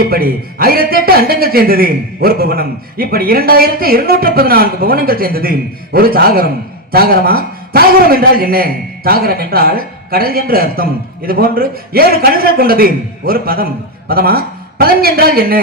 இப்படி 1008 அண்டங்கள் சேர்ந்தது ஒரு புவனம். இப்படி 2214 புவனங்கள் சேர்ந்தது ஒரு சாகரம். சாகரமா? சாகரம் என்றால் என்ன? சாகரம் என்றால் கடல் என்று அர்த்தம். இது போன்று 7 கடல்கள் கொண்டது ஒரு பதம். பதமா? பதம் என்றால் என்ன?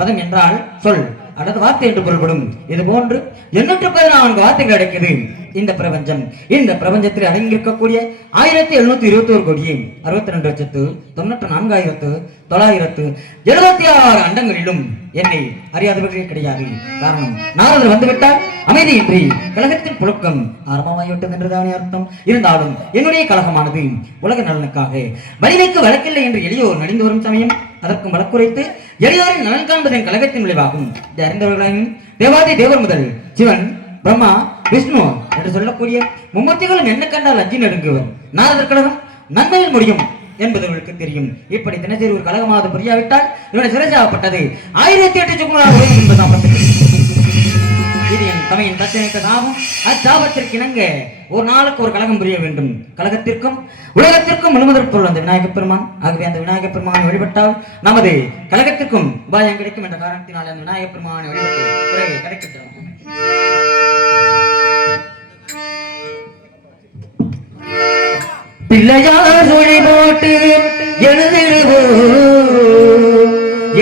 பதம் என்றால் சொல் அல்லது வார்த்தை என்று பொருள்படும். இது போன்று 814 வார்த்தைகள் அடக்கியது இந்த பிரபஞ்சம். இந்த பிரபஞ்சத்தில் அடங்கியிருக்கக்கூடிய 1721 கோடியே 62,94,976 அண்டங்களிலும் என்னை அறியாதவர்களே கிடையாது. காரணம், நாரதர் வந்துவிட்டால் அமைதியின்றி கழகத்தின் புழக்கம் ஆரம்பமாகிவிட்டது என்றுதானே அர்த்தம். இருந்தாலும் என்னுடைய கழகமானது உலக நலனுக்காக வலிமைக்கு வழக்கில்லை என்று எளியோர் நடிந்து வரும் சமயம் அதற்கும் வழக்குரைத்து எளியோரின் நலன் காண்பதன் கழகத்தின் விளைவாகும். இதை அறிந்தவர்களாயும் தேவாதி தேவர் முதல் சிவன், பிரம்மா, விஷ்ணு என்று சொல்லக்கூடிய மும்மூர்த்திகளும் என்ன கண்டால் அஞ்சி நடுங்குவர். நாரதர் கழகம் நன்மையில் முடியும் என்பது உங்களுக்கு தெரியும். இப்படி தினசரி ஒரு கழகமாவது புரியாவிட்டால் இவனை சிறைச்சாகப்பட்டது 1008 சுக்குமராக இது என் தமையின் பிரச்சனைக்கு சாபம். அச்சாபத்திற்கு இணங்க ஒரு நாளுக்கு ஒரு கழகம் புரிய வேண்டும். கழகத்திற்கும் உலகத்திற்கும் முழுமுதற் பொருள் அந்த விநாயகப் பெருமான். ஆகவே அந்த விநாயகப் பெருமானை வழிபட்டால் நமது கழகத்திற்கும் உபாயம் கிடைக்கும் என்ற காரணத்தினால் அந்த விநாயகப் பெருமானை வழிபட்டு பிறகு கிடைக்கும். பிள்ளையார் சுழி போட்டு எழுதிடுவோம்,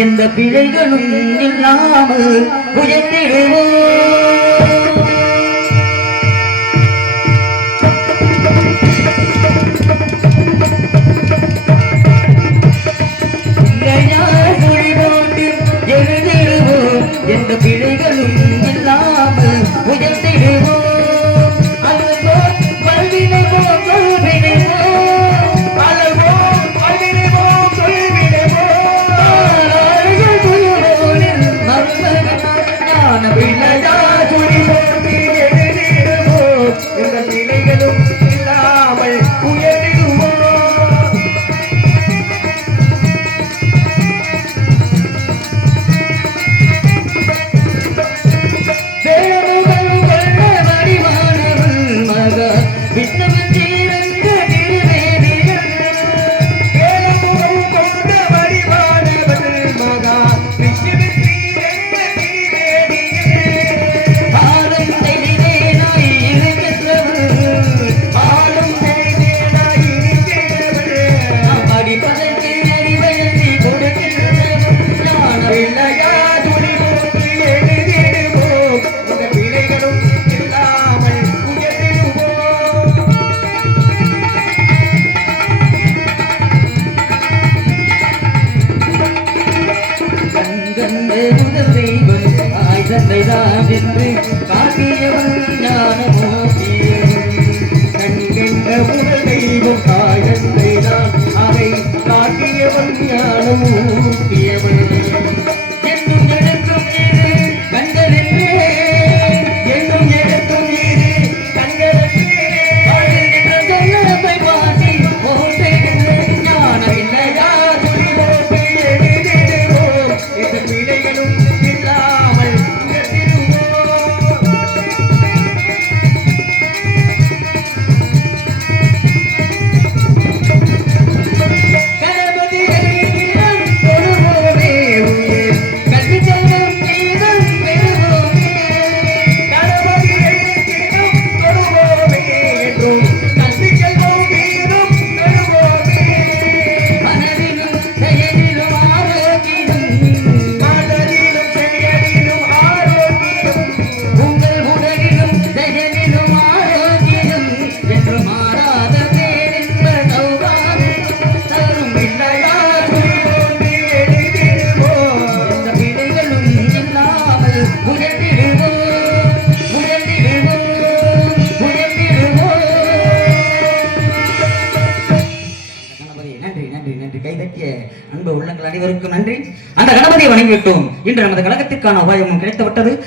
எந்த பிழைகளும் இல்லாமல் உயர்த்திடுவோம். பிள்ளையார் சுழி போட்டு எழுதிடுவோம், எந்த பிழைகளும் இல்லாமல் உயர்த்திடுவோம். பிள்ளையா நன்றி நன்றி. கைதட்டிய அன்பு உள்ளங்கள் அனைவருக்கும் நன்றி. அந்த கணபதியை வணங்கிவிட்டோம். இன்று நமது கழகத்திற்கான உபாயமும் கிடைத்துவிட்டது.